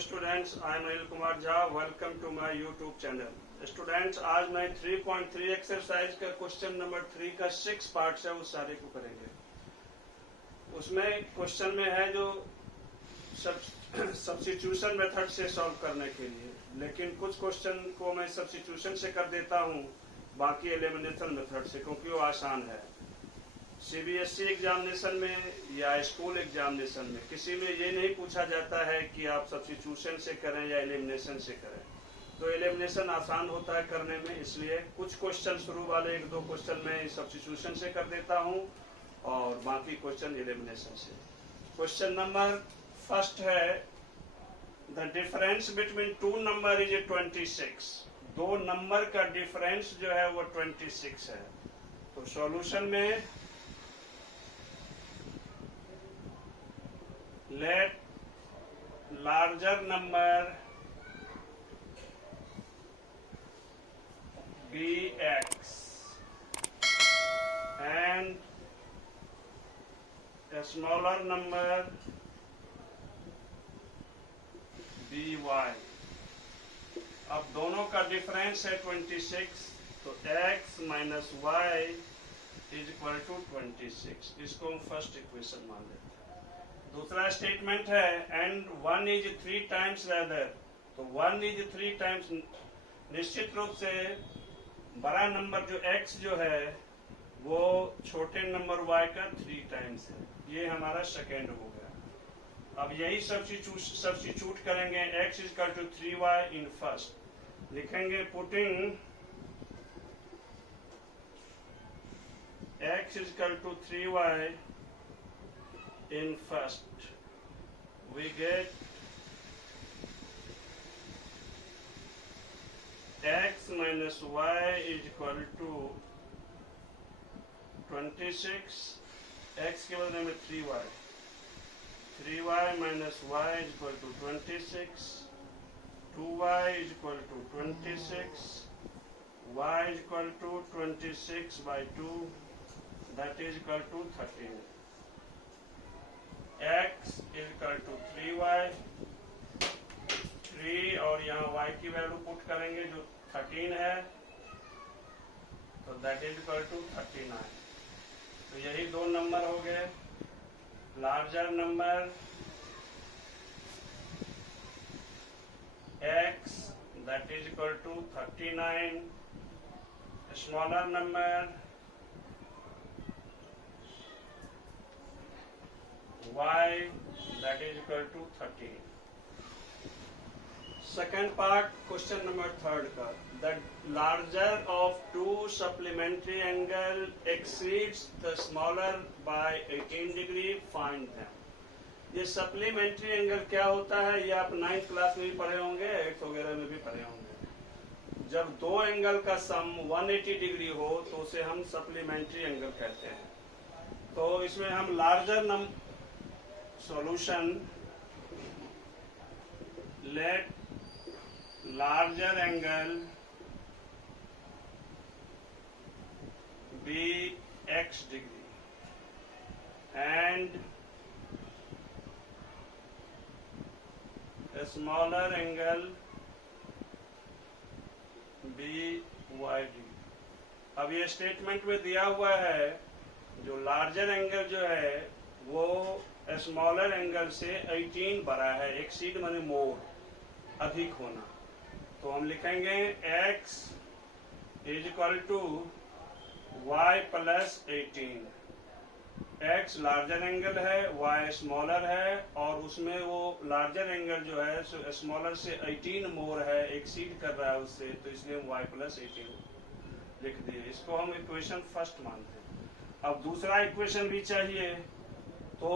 Students, I am Anil Kumar Jha. Welcome to my YouTube channel. Students, आज मैं 3.3 exercise का question number 3 का 6 पार्ट है उस सारे को करेंगे। उसमें क्वेश्चन में है जो सब्स्टिट्यूशन मेथड से सॉल्व करने के लिए, लेकिन कुछ क्वेश्चन को मैं सब्स्टिट्यूशन से कर देता हूँ, बाकी एलिमिनेशन मेथड से, क्योंकि वो आसान है। सीबीएसई एग्जामिनेशन में या स्कूल एग्जामिनेशन में किसी में ये नहीं पूछा जाता है कि आप सब्स्टिट्यूशन से करें या एलिमिनेशन से करें। तो एलिमिनेशन आसान होता है करने में, इसलिए कुछ क्वेश्चन शुरू वाले 1-2 क्वेश्चन में सब्स्टिट्यूशन से कर देता हूं और बाकी क्वेश्चन एलिमिनेशन से। क्वेश्चन नंबर फर्स्ट है, the difference between 2 number is 26। 2 number का डिफरेंस जो है वो 26 है। तो सॉल्यूशन में let larger number be x and a smaller number be y। अब दोनों का डिफरेंस है 26, तो x minus y is equal to 26। इसको हम फर्स्ट इक्वेशन मान लेते हैं। दूसरा स्टेटमेंट है एंड 1 इज 3 टाइम्स रैदर। तो 1 इज 3 टाइम्स, निश्चित रूप से बड़ा नंबर जो x जो है वो छोटे नंबर y का 3 टाइम्स है। ये हमारा सेकेंड हो गया। अब यही सब्स्टिट्यूट करेंगे। x is equal to 3y in first लिखेंगे, putting x is equal to 3y in first, we get x minus y is equal to 26। x के बदले में 3y, 3y minus y is equal to 26, 2y is equal to 26, y is equal to 26 by 2, that is equal to 13। x is equal to 3y, 3 और यहाँ y की value put करेंगे जो 13 है, तो दैट इज इक्वल टू 39। तो यही 2 number हो गए। Larger number x that is equal to 39, smaller number y that is equal to 13। Second part, question number 3 का, the larger of 2 supplementary angle exceeds the smaller by 18 degree, find them। ये supplementary angle क्या होता है, ये आप 9th class में भी पढ़े होंगे, 8th वगैरह में भी पढ़े होंगे। जब 2 एंगल का सम 180 डिग्री हो तो उसे हम सप्लीमेंट्री एंगल कहते हैं। तो इसमें हम larger solution, let larger angle be x degree and a smaller angle be y degree। अब ये स्टेटमेंट में दिया हुआ है, जो लार्जर एंगल जो है वो स्मॉलर एंगल से 18 बड़ा है। एक्सीड माने मोर, अधिक होना। तो हम लिखेंगे x is equal to y plus 18। x larger angle है, y स्मॉलर है, और उसमें वो लार्जर एंगल जो है स्मॉलर से 18 मोर है, एक्सीड कर रहा है उससे, तो इसलिए हम y प्लस 18 लिख दिए। इसको हम इक्वेशन फर्स्ट मानते हैं। अब दूसरा इक्वेशन भी चाहिए, तो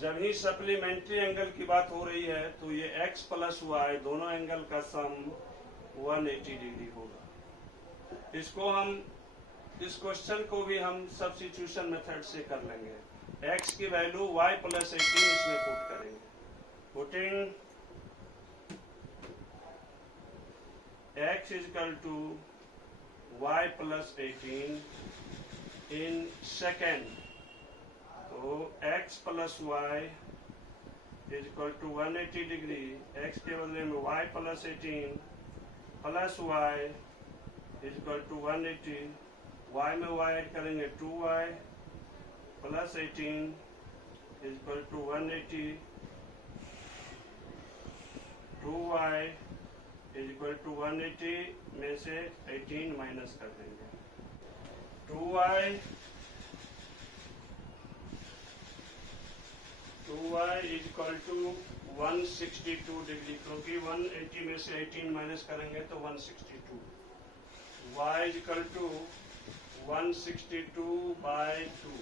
जब ही सप्लीमेंट्री एंगल की बात हो रही है तो ये x प्लस वाई दोनों एंगल का सम 180 डिग्री होगा। इसको हम, इस क्वेश्चन को भी हम सब्स्टिट्यूशन मेथड से कर लेंगे। x की वैल्यू y प्लस 18 इसमें पुट करेंगे। Putting x is equal to y plus 18 in second, तो x plus y is equal to 180 degree, x के बदले में y plus 18 plus y is equal to 180, y में y ऐड करेंगे 2y plus 18 is equal to 180, 2y is equal to 180 में से 18 minus कर देंगे, 2y is equal to 162 degree, क्योंकि 180 में से 18 माइनस करेंगे तो 162, y is equal to 162 by 2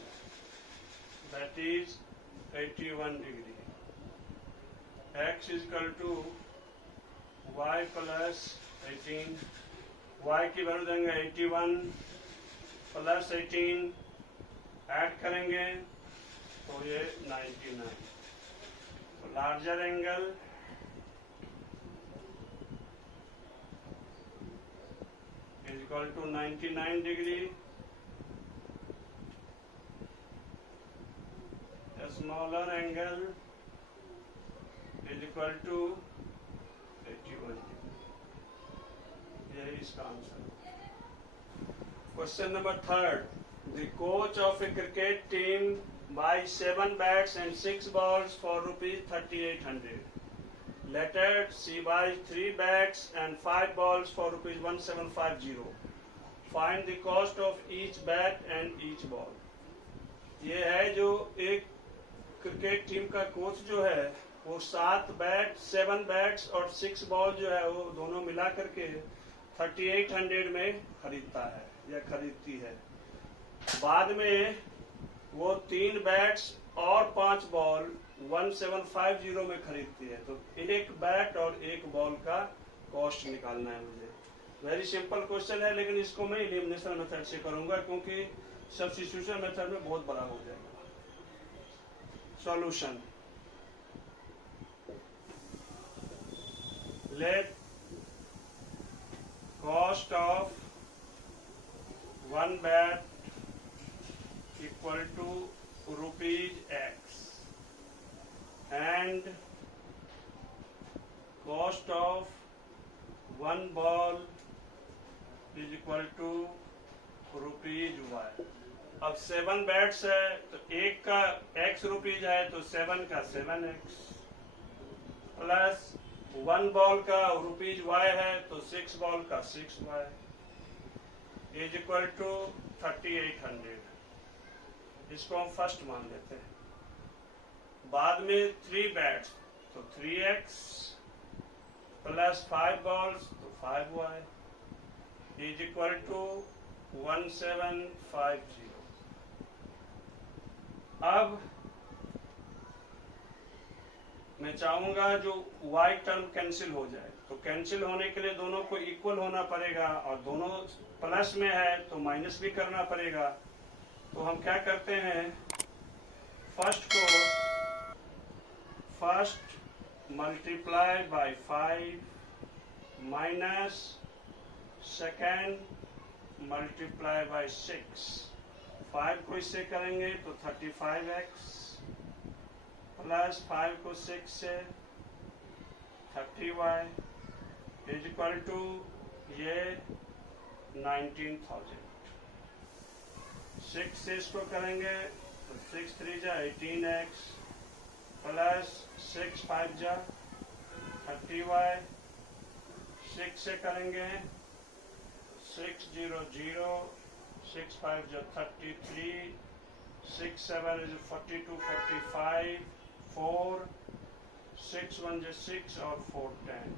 that is 81 degree, x is equal to y plus 18, y की वैल्यू देंगे 81 प्लस 18 ऐड करेंगे तो ये 99, तो larger angle is equal to 99 degree, smaller angle is equal to 81 degree. यही इसका answer. Question number 3, the coach of a cricket team buys 7 bats and 6 balls for rupees 3800. Later, she buys 3 bats and 5 balls for rupees 1750. Find the cost of each bat and each ball. ये है जो एक cricket team का coach जो है वो 7 bats और 6 ball जो है वो दोनों मिला करके 3800 में खरीदता है या खरीदती है। बाद में वो 3 बैट्स और 5 बॉल 1750 में खरीदती है। तो एक बैट और एक बॉल का कॉस्ट निकालना है मुझे। वेरी सिंपल क्वेश्चन है, लेकिन इसको मैं एलिमिनेशन मेथड से करूंगा क्योंकि सब्स्टिट्यूशन मेथड में बहुत बड़ा हो जाएगा। Solution, let cost of 1 bat equal to rupees x and cost of 1 ball is equal to rupees y। अब 7 बैट्स है तो एक का x रुपीज है तो 7 का 7x प्लस 1 बॉल का रुपीज y है तो 6 बॉल का 6y इज इक्वल टू 3800। इसको हम फर्स्ट मान लेते हैं। बाद में 3 बैट्स तो 3x प्लस 5 बॉल्स तो 5y इज इक्वल टू 1750। अब मैं चाहूंगा जो y टर्म कैंसिल हो जाए, तो कैंसिल होने के लिए दोनों को इक्वल होना पड़ेगा और दोनों प्लस में है तो माइनस भी करना पड़ेगा। तो हम क्या करते हैं, first multiply by 5 minus second multiply by 6। 5 को इससे करेंगे तो 35x प्लस 5 को 6 से 30y इज इक्वल टू ये 19,000। 6 से इसको करेंगे तो 6 3 जा 18x प्लस 6 5 जा 30y। 6 से करेंगे 6 0 0 6 5 जा 33 6 7 is 42 45 4 6 1 जा 6 और 4 10।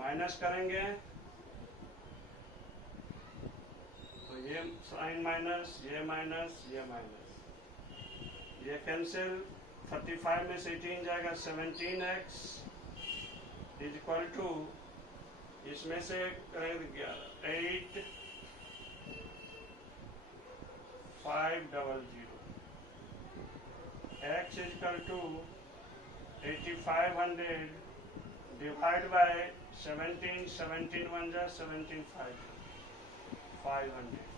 माइनस करेंगे तो ये साइन माइनस ये माइनस ये माइनस ये कैंसिल। 35 में से 18 जाएगा 17x इज इक्वल टू इसमें से करेंगे 8 500 x is equal to 8500 divide by 17 17 1 जा 17 500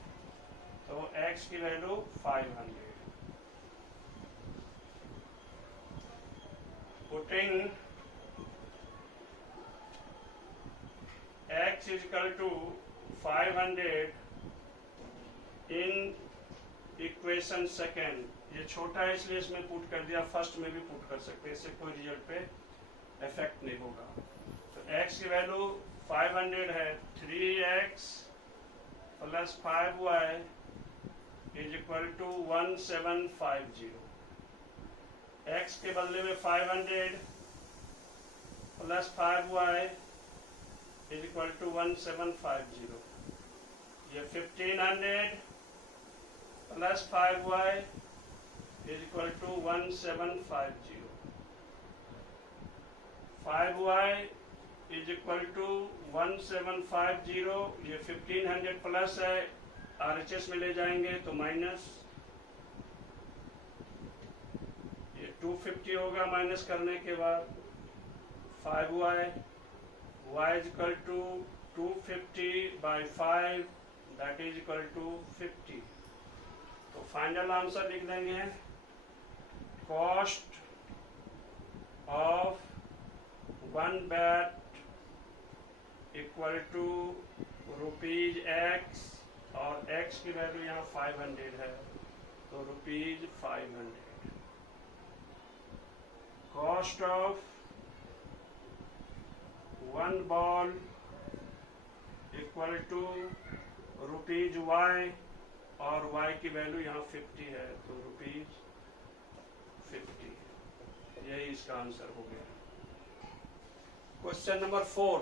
तो x की value 500। putting x is equal to 500 in equation second, ये छोटा है इसलिए इसमें पुट कर दिया, फर्स्ट में भी पुट कर सकते हैं, इससे कोई रिजल्ट पे इफेक्ट नहीं होगा। तो x की वैल्यू 500 है, 3x plus 5y is equal to 1750। x के बदले में 500 plus 5y is equal to 1750। ये 1500 plus 5y is equal to 1750। 5y is equal to 1750। ये 1500 प्लस है, RHS में ले जाएंगे तो माइनस, ये 250 होगा माइनस करने के बाद। 5y y is equal to 250 by 5 that is equal to 50। तो फाइनल आंसर लिख देंगे, cost of 1 bat equal to ₹x, और x की वैल्यू यहाँ 500 है तो ₹500। Cost of 1 ball equal to ₹y, और y की वैल्यू यहाँ 50 है तो ₹50। यही इसका आंसर हो गया। Question number 4,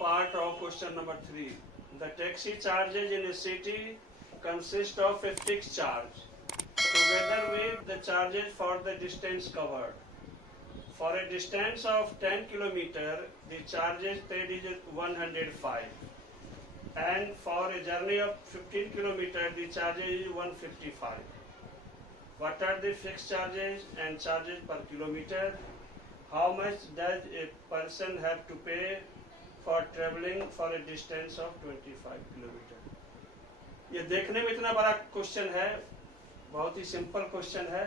part of question number 3। The taxi charges in A city consist of a fixed charge together with the charges for the distance covered. For a distance of 10 km, the charges paid is 105. And for a journey of 15 km, the charges is 155. What are the fixed charges and charges per kilometer? How much does a person have to pay for traveling for a distance of 25 km? ये देखने में इतना बड़ा question है, बहुत ही simple question है।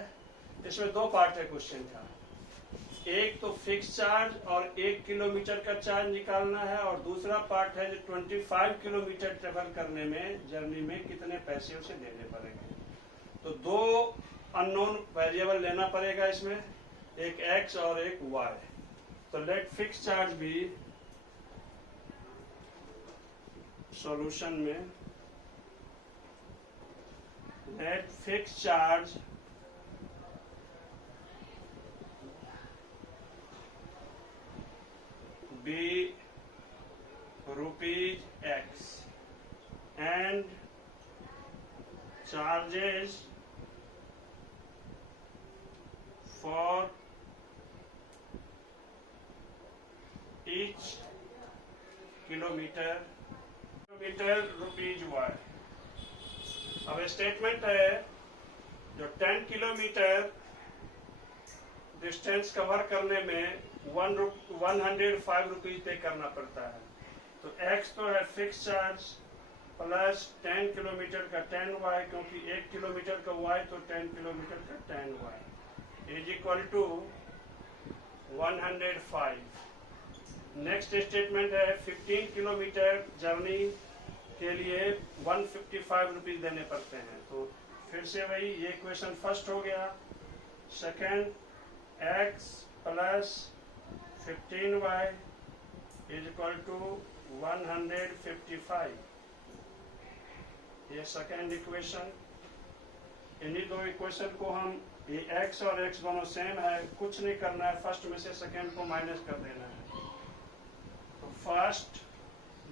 इसमें दो पार्ट है क्वेश्चन का, एक तो फिक्स चार्ज और 1 किलोमीटर का चार्ज निकालना है, और दूसरा पार्ट है जो 25 किलोमीटर ट्रेवल करने में, जर्नी में कितने पैसे उसे देने पड़ेंगे। तो दो अननोन वेरिएबल लेना पड़ेगा इसमें, एक x और एक y। तो लेट फिक्स चार्ज भी सॉल्यूशन में, let fix charge be ₹x and charges for each kilometre ₹y। अब स्टेटमेंट है जो 10 किलोमीटर डिस्टेंस कवर करने में 105 रुपीज पे करना पड़ता है। तो x तो है फिक्स चार्ज प्लस 10 किलोमीटर का 10y, क्योंकि 1 किलोमीटर का y तो 10 किलोमीटर का 10y is equal to 105। Next statement है 15 किलोमीटर जर्नी के लिए 155 रुपीज देने पड़ते हैं। तो फिर से वही, ये क्वेश्चन फर्स्ट हो गया। Second, x plus 15y is equal to 155, ये सेकेंड इक्वेशन। इन्हीं दो इक्वेशन को हम, ये x और x दोनों सेम है, कुछ नहीं करना है, फर्स्ट में से सेकेंड को माइनस कर देना है। तो first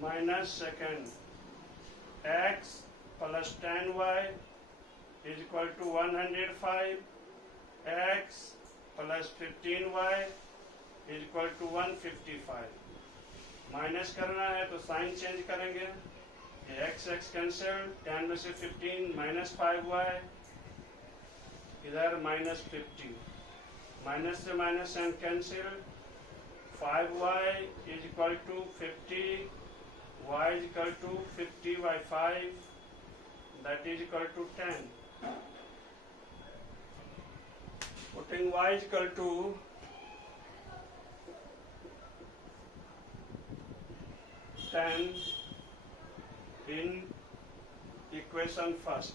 minus second, x plus 10y is equal to 105, x plus 15y is equal to 155। Minus करना है तो साइन चेंज करेंगे, एक्स एक्स कैंसिल, 10 में से 15 माइनस 5y, इधर माइनस 50, माइनस से minus sign cancel, 5y is equal to 50, y is equal to 50/5 that is equal to 10। putting y is equal to tan in equation first.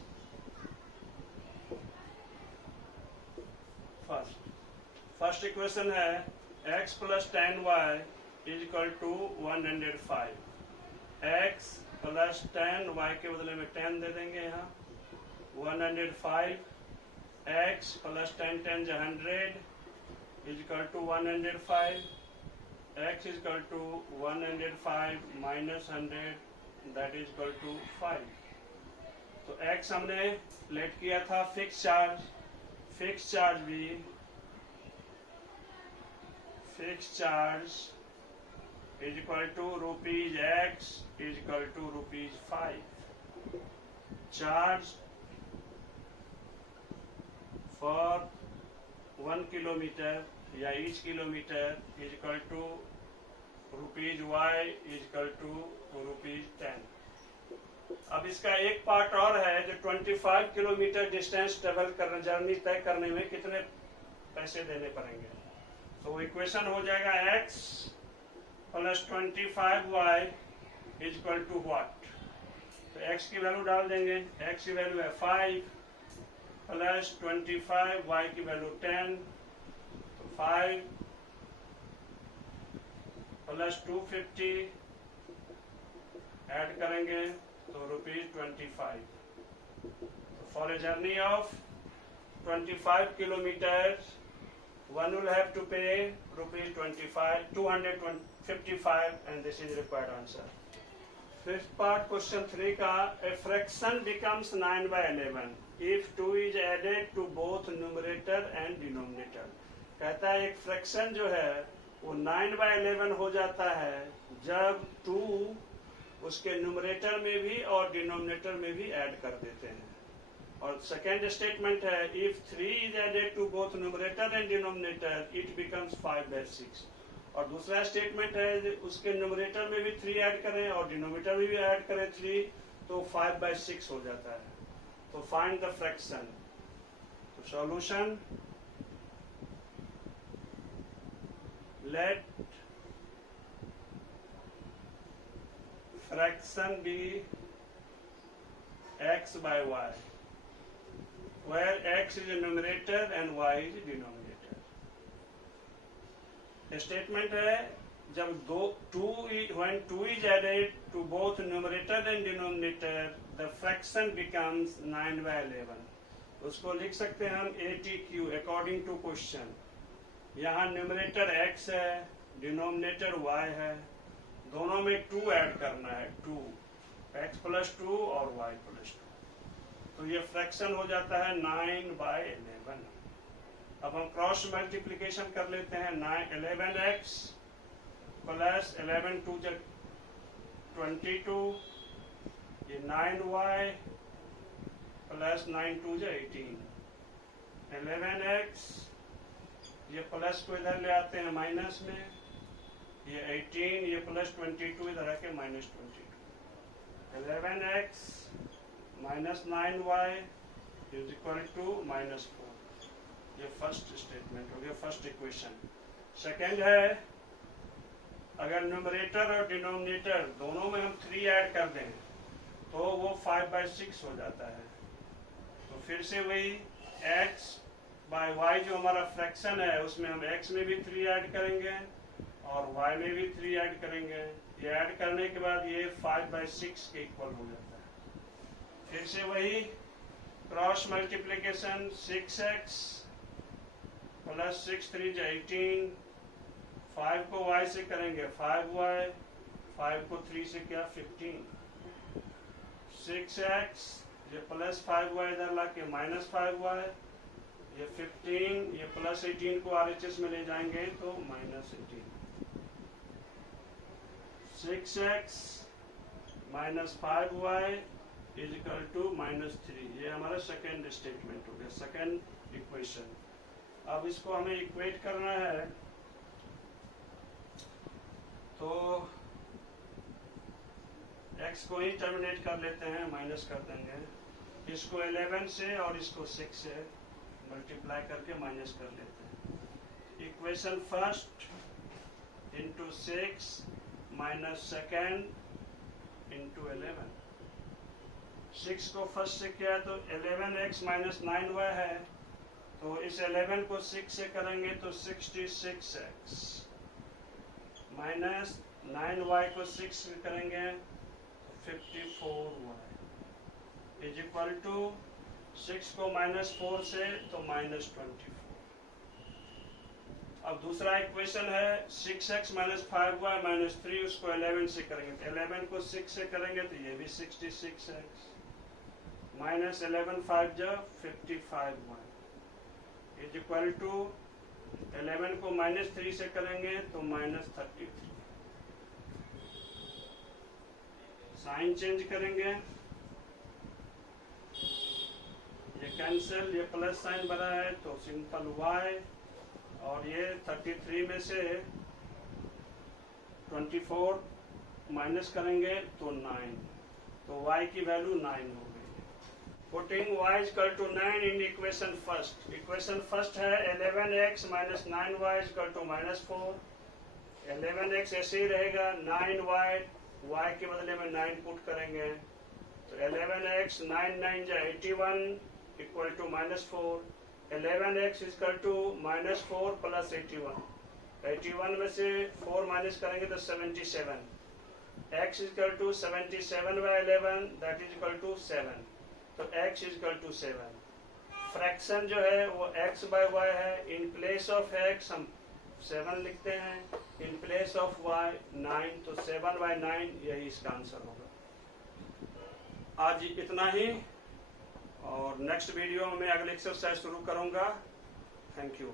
First equation है x plus tan y is equal to 105. x plus tan y के बदले में 10 दे देंगे यहाँ 105. x plus tan 100 is equal to 105. x is equal to 105 minus 100 that is equal to 5. तो x हमने let किया था फिक्स चार्ज भी fix charge is equal to rupees x is equal to rupees 5. Charge for 1 kilometre या each kilometre is equal to rupees y is equal to rupees 10. अब इसका एक part और है जो 25 किलोमीटर डिस्टेंस ट्रेवल करने journey तय करने में कितने पैसे देने पड़ेंगे. तो इक्वेशन हो जाएगा x plus 25y is equal to what. तो x की वैल्यू डाल देंगे. x की वैल्यू है 5 प्लस 25 y की वैल्यू 10. तो 5 प्लस 250 ऐड करेंगे तो ₹25. For a journey of 25 kilometre one will have to pay ₹255 and this is required answer. Fifth part question 3 का a fraction becomes 9/11 if 2 is added to both numerator and denominator. कहता है एक fraction जो है वो 9/11 हो जाता है जब 2 उसके न्यूमरेटर में भी और डिनोमिनेटर में भी ऐड कर देते हैं. और सेकेंड स्टेटमेंट है if 3 is added to both numerator and denominator it becomes 5/6. और दूसरा स्टेटमेंट है उसके न्यूमरेटर में भी 3 ऐड करें और डिनोमिनेटर में भी ऐड करें 3 तो 5/6 हो जाता है. तो फाइंड द फ्रैक्शन. तो solution let fraction be x by y where x is a numerator and y is a denominator. Statement है जब when 2 is added to both numerator and denominator the fraction becomes 9/11. उसको लिख सकते हैं हम ATQ according to question. यहाँ numerator x है denominator y है दोनों में 2 ऐड करना है 2 x प्लस 2 और y प्लस 2. तो ये फ्रैक्शन हो जाता है 9/11. अब हम क्रॉस मल्टीप्लिकेशन कर लेते हैं. 11x प्लस 11 2 22 ये 9y प्लस 9 2 18. 11x ये प्लस को इधर ले आते हैं माइनस में ये 18 ये प्लस 22 इधर आके minus 22. 11x minus 9y is equal to minus 4. ये फर्स्ट स्टेटमेंट हो गया फर्स्ट इक्वेशन. सेकेंड है अगर न्यूमरेटर और डिनोमिनेटर दोनों में हम 3 ऐड कर दें तो वो 5/6 हो जाता है. तो फिर से वही x by y जो हमारा फ्रैक्शन है उसमें हम x में भी 3 ऐड करेंगे और y में भी 3 ऐड करेंगे. ये ऐड करने के बाद ये 5/6 के इक्वल हो जाता है. फिर से वही क्रॉस मल्टीप्लिकेशन 6x प्लस 6 3 18. 5 को y से करेंगे 5y 5 को 3 से क्या 15. 6x ये प्लस 5y इधर ला के माइनस 5y ये 15 ये प्लस 18 को RHS में ले जाएंगे तो minus 18. 6x minus 5y is equal to minus 3. ये हमारा सेकेंड स्टेटमेंट हो गया सेकेंड इक्वेशन. अब इसको हमें इक्वेट करना है तो x को ही टर्मिनेट कर लेते हैं माइनस कर देंगे. इसको 11 से और इसको 6 से मल्टीप्लाई करके माइनस कर लेते हैं। Equation first into 6 minus second into 11। 6 को फर्स्ट से किया तो 11x माइनस 9y है, तो इस 11 को 6 से करेंगे तो 66x माइनस 9y को 6 से करेंगे 54y इज इक्वल टू 6 को माइनस 4 से तो माइनस 24। अब दूसरा इक्वेशन है 6x माइनस 5y माइनस 3, उसको 11 से करेंगे तो 11 को 6 से करेंगे तो ये भी 66x माइनस 11 5 जो 55y इज इक्वल टू 11 को माइनस 3 से करेंगे तो माइनस 33। साइन चेंज करेंगे, ये कैंसिल, ये प्लस साइन बना है तो सिंपल y, और ये 33 में से 24 माइनस करेंगे तो 9, तो y की वैल्यू 9 हो गई। Putting y is equal to 9 in equation first. Equation first है 11x minus 9y is equal to minus 4। 11x ऐसे ही रहेगा, 9y y के बदले में 9 पुट करेंगे तो 11x 9 9 जा 81 equal to minus 4। 11x is equal to minus 4 plus 81। 81 में से 4 माइनस करेंगे तो 77। x is equal to 77 by 11 that is equal to 7, तो x is equal to 7। Fraction जो है वो x बाय y है, इन प्लेस ऑफ x हम 7 लिखते हैं, इन प्लेस ऑफ y 9, तो 7 बाय 9 यही इसका आंसर होगा। आज इतना ही, और नेक्स्ट वीडियो में मैं अगले एक्सरसाइज शुरू करूंगा। Thank you.